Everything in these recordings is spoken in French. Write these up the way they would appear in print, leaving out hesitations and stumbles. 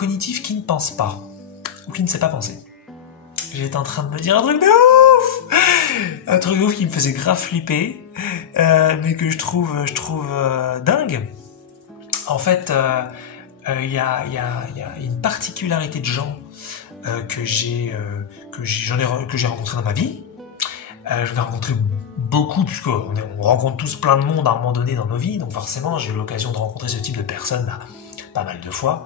cognitif qui ne pense pas, ou qui ne sait pas penser. J'étais en train de me dire un truc de ouf! Un truc de ouf qui me faisait grave flipper, mais que je trouve dingue. En fait, il y a une particularité de gens que j'ai rencontré dans ma vie. J'en ai rencontré beaucoup, puisqu'on rencontre tous plein de monde à un moment donné dans nos vies, donc forcément j'ai eu l'occasion de rencontrer ce type de personnes pas mal de fois.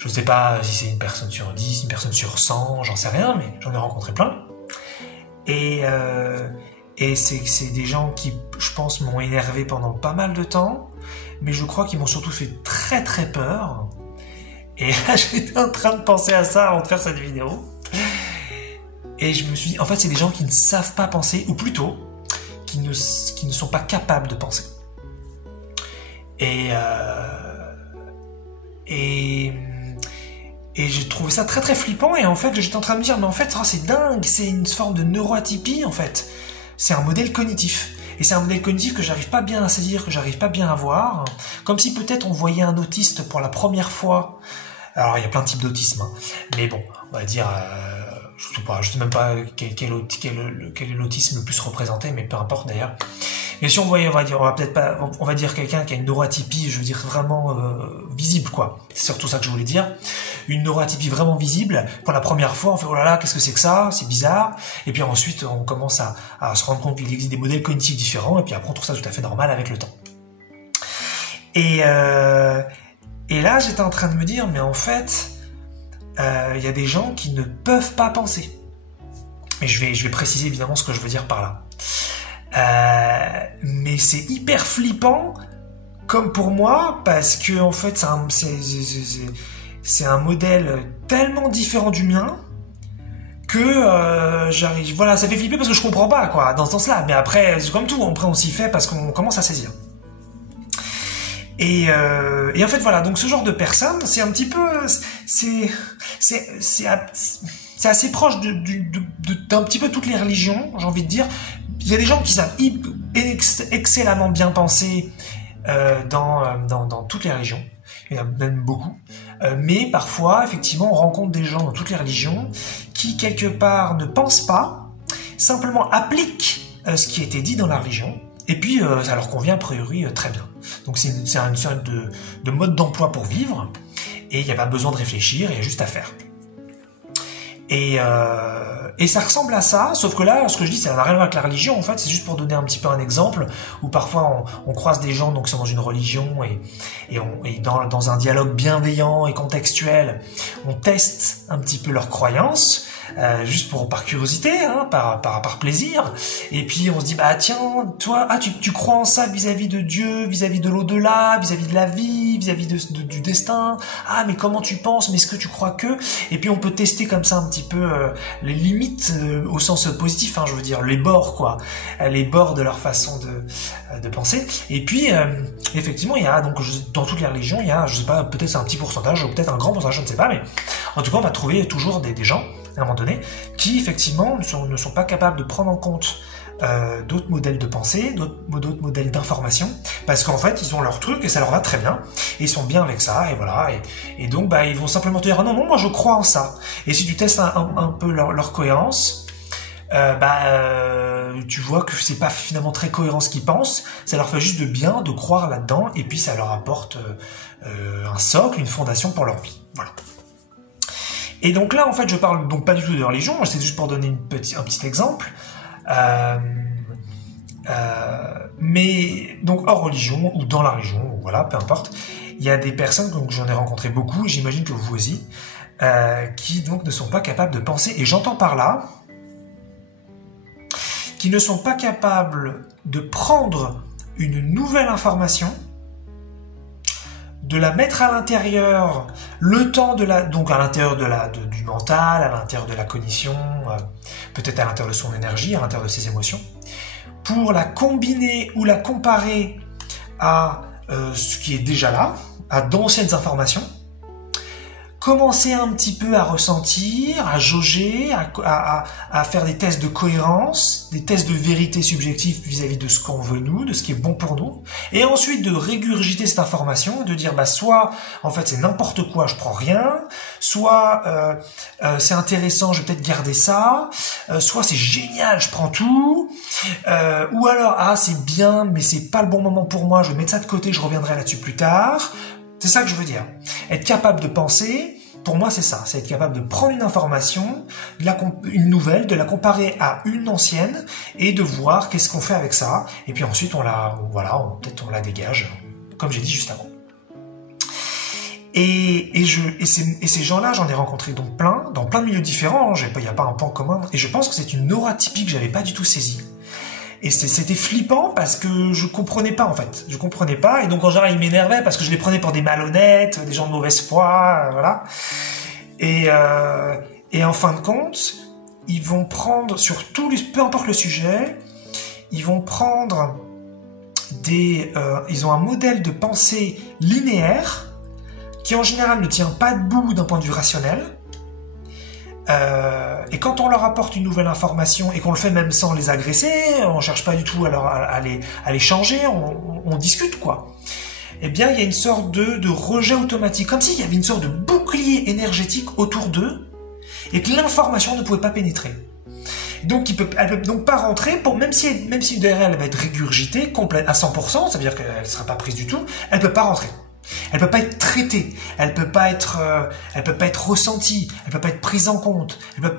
Je ne sais pas si c'est une personne sur 10, une personne sur 100, j'en sais rien, mais j'en ai rencontré plein. Et c'est des gens qui, je pense, m'ont énervé pendant pas mal de temps, mais je crois qu'ils m'ont surtout fait très très peur. Et là, j'étais en train de penser à ça avant de faire cette vidéo. Et je me suis dit, en fait, c'est des gens qui ne savent pas penser, ou plutôt, qui ne sont pas capables de penser. Et j'ai trouvé ça très très flippant, et en fait, j'étais en train de me dire, mais en fait, c'est dingue, c'est une forme de neuroatypie, en fait. C'est un modèle cognitif. Et c'est un modèle cognitif que j'arrive pas bien à saisir, que j'arrive pas bien à voir. Comme si peut-être on voyait un autiste pour la première fois. Alors, il y a plein de types d'autisme, hein. Mais bon, on va dire... je sais même pas quel est l'autisme le plus représenté, mais peu importe d'ailleurs. Mais si on voyait, on va dire quelqu'un qui a une neuroatypie, je veux dire vraiment visible, quoi. C'est surtout ça que je voulais dire. Une neuroatypie vraiment visible. Pour la première fois, on fait oh là là, qu'est-ce que c'est que ça? C'est bizarre. Et puis ensuite, on commence à se rendre compte qu'il existe des modèles cognitifs différents. Et puis après, on trouve ça tout à fait normal avec le temps. Et là, j'étais en train de me dire, mais en fait, y a des gens qui ne peuvent pas penser. Et je vais préciser évidemment ce que je veux dire par là. Mais c'est hyper flippant, comme pour moi, parce que en fait, c'est un modèle tellement différent du mien que j'arrive. Voilà, ça fait flipper parce que je comprends pas, quoi, dans ce sens-là. Mais après, c'est comme tout. Après, on s'y fait parce qu'on commence à saisir. Et en fait, voilà. Donc, ce genre de personnes, c'est un petit peu, c'est assez proche d'un petit peu toutes les religions, j'ai envie de dire. Il y a des gens qui savent excellemment bien penser dans toutes les religions. Il y en a même beaucoup. Mais parfois, effectivement, on rencontre des gens dans toutes les religions qui, quelque part, ne pensent pas, simplement appliquent ce qui a été dit dans la religion, et puis ça leur convient a priori très bien. Donc c'est une sorte de mode d'emploi pour vivre, et il n'y a pas besoin de réfléchir, il y a juste à faire. Et ça ressemble à ça, sauf que là, ce que je dis, ça n'a rien à voir avec la religion, en fait, c'est juste pour donner un petit peu un exemple, où parfois on croise des gens donc, qui sont dans une religion, et dans un dialogue bienveillant et contextuel, on teste un petit peu leurs croyances, juste par curiosité, hein, par plaisir, et puis on se dit, bah tiens, toi, tu crois en ça vis-à-vis de Dieu, vis-à-vis de l'au-delà, vis-à-vis de la vie, vis-à-vis du destin, ah mais comment tu penses, mais est-ce que tu crois que, et puis on peut tester comme ça un petit peu les limites au sens positif, hein, je veux dire les bords, quoi, les bords de leur façon de penser. Et puis effectivement il y a donc dans toutes les religions il y a, je sais pas, peut-être c'est un petit pourcentage ou peut-être un grand pourcentage, je ne sais pas, mais en tout cas on va trouver toujours des gens à un moment donné qui effectivement ne sont pas capables de prendre en compte d'autres modèles de pensée, d'autres modèles d'information, parce qu'en fait ils ont leur truc et ça leur va très bien, et ils sont bien avec ça, et voilà, et donc bah ils vont simplement te dire ah non, moi je crois en ça, et si tu testes un peu leur cohérence, tu vois que c'est pas finalement très cohérent ce qu'ils pensent, ça leur fait juste de bien de croire là-dedans, et puis ça leur apporte un socle, une fondation pour leur vie, voilà. Et donc là en fait je parle donc pas du tout de religion, c'est juste pour donner un petit exemple. Mais donc hors religion ou dans la religion, voilà, peu importe, il y a des personnes, donc j'en ai rencontré beaucoup, j'imagine que vous aussi, qui donc ne sont pas capables de penser, et j'entends par là qui ne sont pas capables de prendre une nouvelle information, de la mettre à l'intérieur, le temps donc à l'intérieur du mental, à l'intérieur de la cognition, peut-être à l'intérieur de son énergie, à l'intérieur de ses émotions, pour la combiner ou la comparer à ce qui est déjà là, à d'anciennes informations, commencer un petit peu à ressentir, à jauger, à faire des tests de cohérence, des tests de vérité subjective vis-à-vis de ce qu'on veut nous, de ce qui est bon pour nous, et ensuite de régurgiter cette information, de dire soit en fait c'est n'importe quoi, je prends rien, soit c'est intéressant, je vais peut-être garder ça, soit c'est génial, je prends tout, ou alors c'est bien mais c'est pas le bon moment pour moi, je vais mettre ça de côté, je reviendrai là-dessus plus tard. C'est ça que je veux dire. Être capable de penser, pour moi c'est ça, c'est être capable de prendre une information, une nouvelle, de la comparer à une ancienne et de voir qu'est-ce qu'on fait avec ça. Et puis ensuite peut-être on la dégage, comme j'ai dit juste avant. Et ces gens-là, j'en ai rencontré donc plein, dans plein de milieux différents. Il n'y a pas un point commun. Et je pense que c'est une aura-typique que j'avais pas du tout saisie. Et c'était flippant parce que je comprenais pas en fait. Je comprenais pas et donc en général ils m'énervaient parce que je les prenais pour des malhonnêtes, des gens de mauvaise foi, voilà. Et en fin de compte, ils vont prendre sur peu importe le sujet, ils vont prendre ils ont un modèle de pensée linéaire qui en général ne tient pas debout d'un point de vue rationnel. Et quand on leur apporte une nouvelle information et qu'on le fait même sans les agresser, on cherche pas du tout à les changer, on discute quoi. Eh bien, il y a une sorte de rejet automatique, comme s'il y avait une sorte de bouclier énergétique autour d'eux et que l'information ne pouvait pas pénétrer. Donc, elle peut donc pas rentrer, même si derrière elle va être régurgitée à 100%, ça veut dire qu'elle ne sera pas prise du tout, elle peut pas rentrer. Elle peut pas être traitée, elle peut pas être ressentie, elle peut pas être prise en compte, elle peut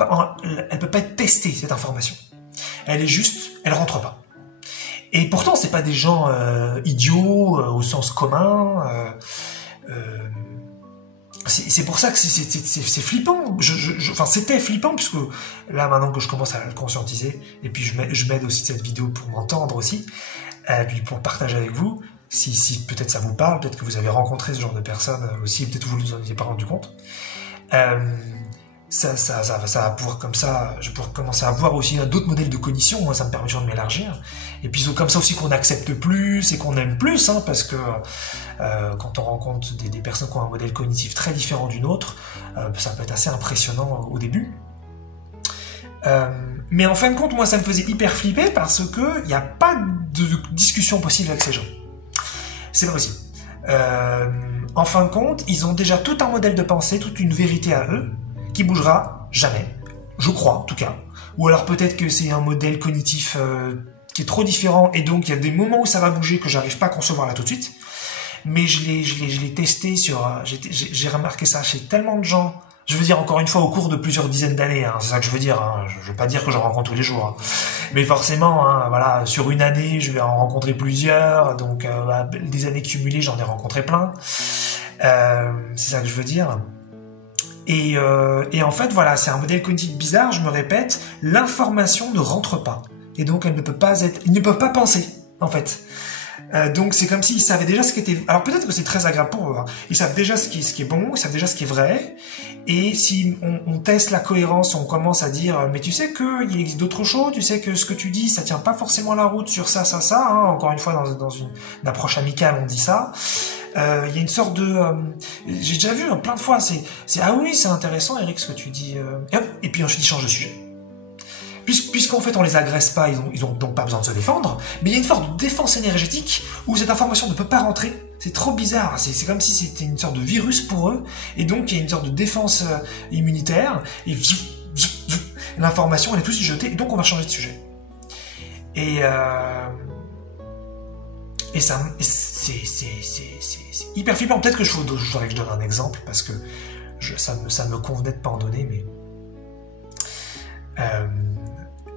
pas être testée cette information. Elle rentre pas. Et pourtant c'est pas des gens idiots au sens commun. C'est pour ça que c'est flippant. Enfin c'était flippant puisque là maintenant que je commence à le conscientiser et puis je m'aide aussi de cette vidéo pour m'entendre aussi, puis pour partager avec vous. Si peut-être ça vous parle, peut-être que vous avez rencontré ce genre de personnes aussi, peut-être que vous ne vous en étiez pas rendu compte. Ça va pouvoir comme ça, je pourrais commencer à voir aussi d'autres modèles de cognition, moi ça me permet toujours de m'élargir. Et puis comme ça aussi qu'on accepte plus et qu'on aime plus, parce que quand on rencontre des personnes qui ont un modèle cognitif très différent d'une autre, ça peut être assez impressionnant au début. Mais en fin de compte, moi ça me faisait hyper flipper parce que il n'y a pas de discussion possible avec ces gens. C'est pas possible. En fin de compte, ils ont déjà tout un modèle de pensée, toute une vérité à eux, qui bougera jamais. Je crois, en tout cas. Ou alors peut-être que c'est un modèle cognitif qui est trop différent, et donc il y a des moments où ça va bouger que j'arrive pas à concevoir là tout de suite. Mais je l'ai testé j'ai remarqué ça chez tellement de gens. Je veux dire, encore une fois, au cours de plusieurs dizaines d'années, c'est ça que je veux dire. Je veux pas dire que j'en rencontre tous les jours. Mais forcément, voilà, sur une année, je vais en rencontrer plusieurs. Donc, des années cumulées, j'en ai rencontré plein. C'est ça que je veux dire. Et en fait, voilà, c'est un modèle cognitif bizarre, je me répète, l'information ne rentre pas. Et donc, ils ne peuvent pas penser, en fait. Donc c'est comme s'ils savaient déjà ce qui était... Alors peut-être que c'est très agréable pour eux. Ils savent déjà ce qui est bon, ils savent déjà ce qui est vrai. Et si on teste la cohérence, on commence à dire mais tu sais qu'il existe d'autres choses, tu sais que ce que tu dis, ça tient pas forcément la route sur ça. Encore une fois, dans une approche amicale, on dit ça. Il y a une sorte de... j'ai déjà vu plein de fois, c'est ah oui, c'est intéressant Eric ce que tu dis. Et puis ensuite ils changent de sujet. Puisqu'en fait on les agresse pas, ils ont donc pas besoin de se défendre, mais il y a une forme de défense énergétique où cette information ne peut pas rentrer. C'est trop bizarre, c'est comme si c'était une sorte de virus pour eux, et donc il y a une sorte de défense immunitaire, et l'information elle est tout de suite jetée, et donc on va changer de sujet. Et c'est hyper flippant. Peut-être que je voudrais que je donne un exemple, parce que ça me convenait de pas en donner,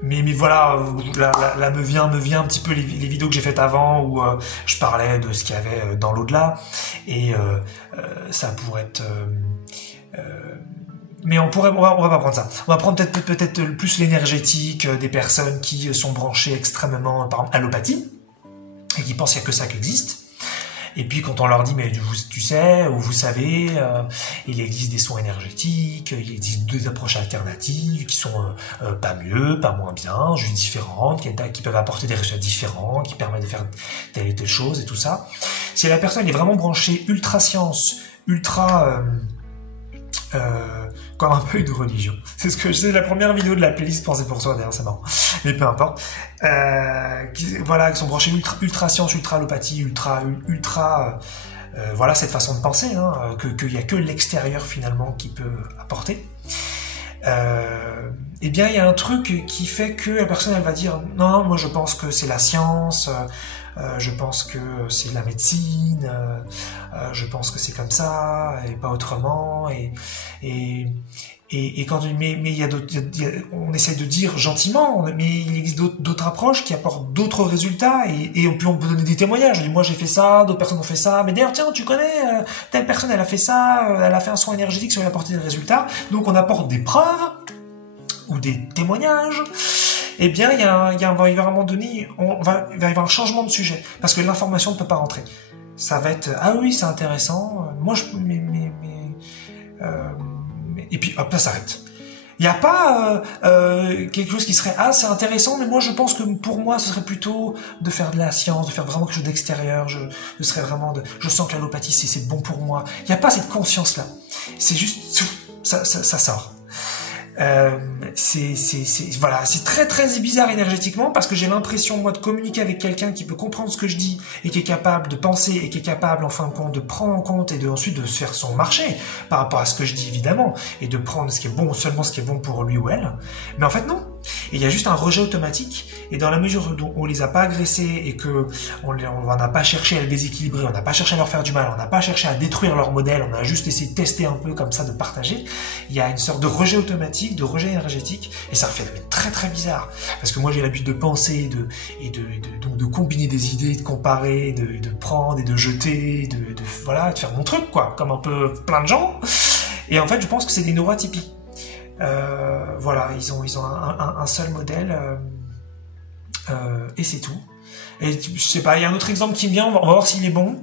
mais voilà, là me vient un petit peu les vidéos que j'ai faites avant où je parlais de ce qu'il y avait dans l'au-delà, et ça pourrait être mais on va pas prendre ça. On va prendre peut-être plus l'énergétique des personnes qui sont branchées extrêmement, par exemple, à l'allopathie et qui pensent qu'il n'y a que ça qui existe. Et puis quand on leur dit mais tu sais ou vous savez, il existe des soins énergétiques, il existe deux approches alternatives qui sont pas mieux, pas moins bien, juste différentes, qui peuvent apporter des résultats différents, qui permettent de faire telle et telle chose et tout ça. Si la personne est vraiment branchée ultra science, ultra comme un peu une religion. C'est la première vidéo de la playlist Pensez pour soi, d'ailleurs, c'est marrant. Mais peu importe. Voilà, qui sont branchés ultra science, ultra allopathie, ultra voilà, cette façon de penser, hein, qu'il n'y a que l'extérieur finalement qui peut apporter. Eh bien, il y a un truc qui fait que la personne, elle va dire non, moi je pense que c'est la science, je pense que c'est la médecine, je pense que c'est comme ça et pas autrement, et quand mais il y a d'autres, on essaie de dire gentiment, mais il existe d'autres approches qui apportent d'autres résultats, et puis on peut donner des témoignages. Moi j'ai fait ça, d'autres personnes ont fait ça, mais d'ailleurs tiens, tu connais telle personne, elle a fait ça, elle a fait un soin énergétique, ça lui a apporté des résultats. Donc on apporte des preuves ou des témoignages. Eh bien il va y avoir à un moment donné, il va y avoir un changement de sujet, parce que l'information ne peut pas rentrer. Ça va être ah oui, c'est intéressant, moi je et puis hop, ça s'arrête. Il n'y a pas quelque chose qui serait ah c'est intéressant, mais moi je pense que pour moi ce serait plutôt de faire de la science, de faire vraiment quelque chose d'extérieur. Je serais vraiment je sens que l'allopathie c'est bon pour moi. Il n'y a pas cette conscience là. C'est juste ça sort. Voilà, c'est très très bizarre énergétiquement, parce que j'ai l'impression moi de communiquer avec quelqu'un qui peut comprendre ce que je dis et qui est capable de penser et qui est capable en fin de compte de prendre en compte et ensuite de se faire son marché par rapport à ce que je dis évidemment, et de prendre ce qui est bon, seulement ce qui est bon pour lui ou elle. Mais en fait non. Et il y a juste un rejet automatique, et dans la mesure où on les a pas agressés et que on n'a pas cherché à les déséquilibrer, on n'a pas cherché à leur faire du mal, on n'a pas cherché à détruire leur modèle, on a juste essayé de tester un peu comme ça, de partager, il y a une sorte de rejet automatique, de rejet énergétique, et ça fait très très bizarre, parce que moi j'ai l'habitude de penser donc de combiner des idées, de comparer, de prendre et de jeter, voilà, de faire mon truc quoi, comme un peu plein de gens, et en fait je pense que c'est des neuroatypies. Voilà, ils ont un seul modèle, et c'est tout. Et je sais pas, il y a un autre exemple qui me vient, on va voir s'il est bon.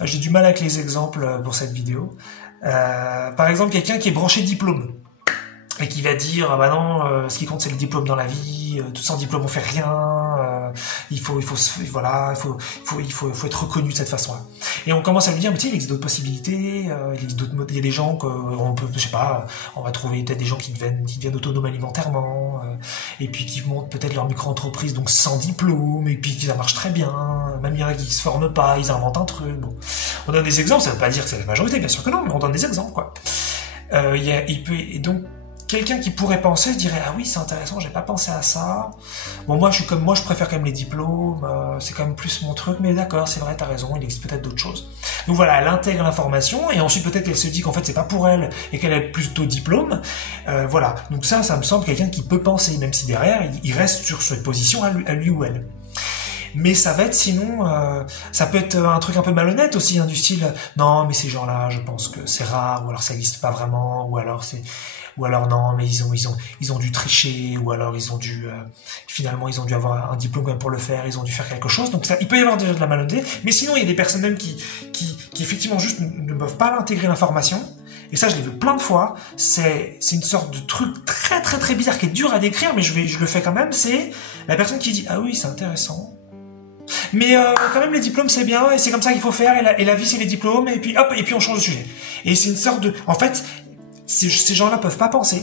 J'ai du mal avec les exemples pour cette vidéo. Par exemple, quelqu'un qui est branché diplôme et qui va dire ah bah non, ce qui compte c'est le diplôme dans la vie, sans diplôme on fait rien, il faut être reconnu de cette façon-là. Et on commence à lui dire mais tu sais, il existe d'autres possibilités, il y a des gens qu'on peut, je sais pas, on va trouver peut-être des gens qui deviennent autonomes alimentairement, et puis qui montent peut-être leur micro-entreprise donc sans diplôme, et puis ça marche très bien, même il y en a qui se forment pas, ils inventent un truc. Bon, on donne des exemples, ça veut pas dire que c'est la majorité, bien sûr que non, mais on donne des exemples quoi. Et donc quelqu'un qui pourrait penser se dirait ah oui c'est intéressant, j'ai pas pensé à ça. Bon moi je préfère quand même les diplômes, c'est quand même plus mon truc, mais d'accord c'est vrai t'as raison, il existe peut-être d'autres choses. Donc voilà, elle intègre l'information et ensuite peut-être qu'elle se dit qu'en fait c'est pas pour elle et qu'elle a plutôt diplôme. Voilà, donc ça me semble quelqu'un qui peut penser, même si derrière il reste sur cette position à lui ou elle. Mais ça va être sinon, ça peut être un truc un peu malhonnête aussi, hein, du style non mais ces gens-là je pense que c'est rare, ou alors ça n'existe pas vraiment, ou alors non mais ils ont dû tricher, ou alors finalement ils ont dû avoir un diplôme quand même pour le faire, ils ont dû faire quelque chose. Donc ça, il peut y avoir déjà de la malhonnêteté, mais sinon il y a des personnes même qui effectivement juste ne peuvent pas intégrer l'information. Et ça je l'ai vu plein de fois, c'est une sorte de truc très très très bizarre qui est dur à décrire, mais je le fais quand même. C'est la personne qui dit ah oui c'est intéressant, mais quand même les diplômes c'est bien et c'est comme ça qu'il faut faire, et la vie c'est les diplômes, et puis hop, et puis on change de sujet. Et c'est une sorte de, en fait ces gens-là peuvent pas penser,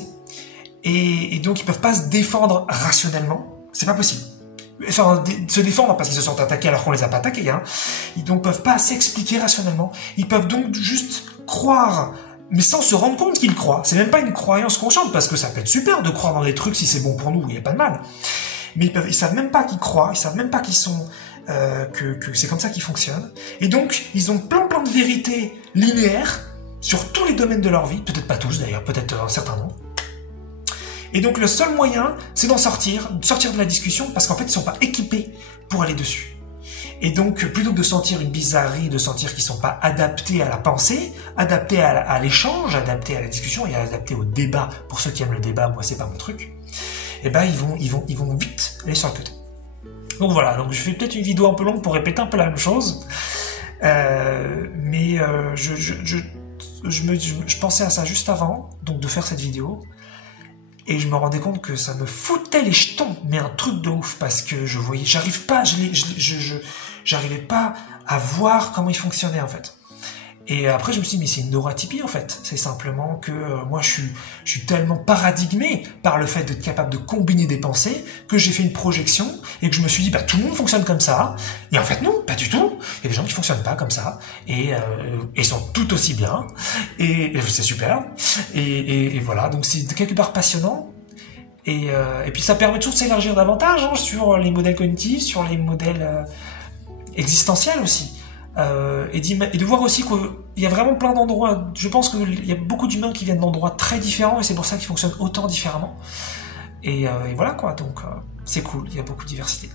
et donc ils peuvent pas se défendre rationnellement, c'est pas possible. Enfin, se défendre parce qu'ils se sentent attaqués alors qu'on les a pas attaqués, hein. Ils donc peuvent pas s'expliquer rationnellement, ils peuvent donc juste croire, mais sans se rendre compte qu'ils croient. C'est même pas une croyance consciente, parce que ça peut être super de croire dans des trucs si c'est bon pour nous, il y a pas de mal. Mais ils savent même pas qu'ils croient, ils savent même pas qu'ils sont que c'est comme ça qu'ils fonctionnent. Et donc ils ont plein de vérités linéaires sur tous les domaines de leur vie, peut-être pas tous d'ailleurs, peut-être un certain nombre. Et donc le seul moyen, c'est de sortir de la discussion, parce qu'en fait ils sont pas équipés pour aller dessus. Et donc plutôt que de sentir une bizarrerie, de sentir qu'ils sont pas adaptés à la pensée, adaptés à l'échange, adaptés à la discussion et adaptés au débat, pour ceux qui aiment le débat, moi c'est pas mon truc, et ben ils vont vite aller sur le côté. Donc voilà, donc je fais peut-être une vidéo un peu longue pour répéter un peu la même chose, mais je pensais à ça juste avant donc de faire cette vidéo, et je me rendais compte que ça me foutait les jetons, mais un truc de ouf, parce que j'arrivais pas à voir comment il fonctionnait en fait. Et après, je me suis dit, mais c'est une neuroatypie en fait. C'est simplement que moi, je suis tellement paradigmé par le fait d'être capable de combiner des pensées que j'ai fait une projection et que je me suis dit, bah tout le monde fonctionne comme ça. Et en fait, non, pas du tout. Il y a des gens qui fonctionnent pas comme ça et sont tout aussi bien. Et c'est super. Et voilà, donc c'est quelque part passionnant. Et puis ça permet toujours de s'élargir davantage sur les modèles cognitifs, sur les modèles existentiels aussi. Et de voir aussi qu'il y a vraiment plein d'endroits. Je pense qu'il y a beaucoup d'humains qui viennent d'endroits très différents et c'est pour ça qu'ils fonctionnent autant différemment. Et voilà quoi, donc c'est cool, il y a beaucoup de diversité.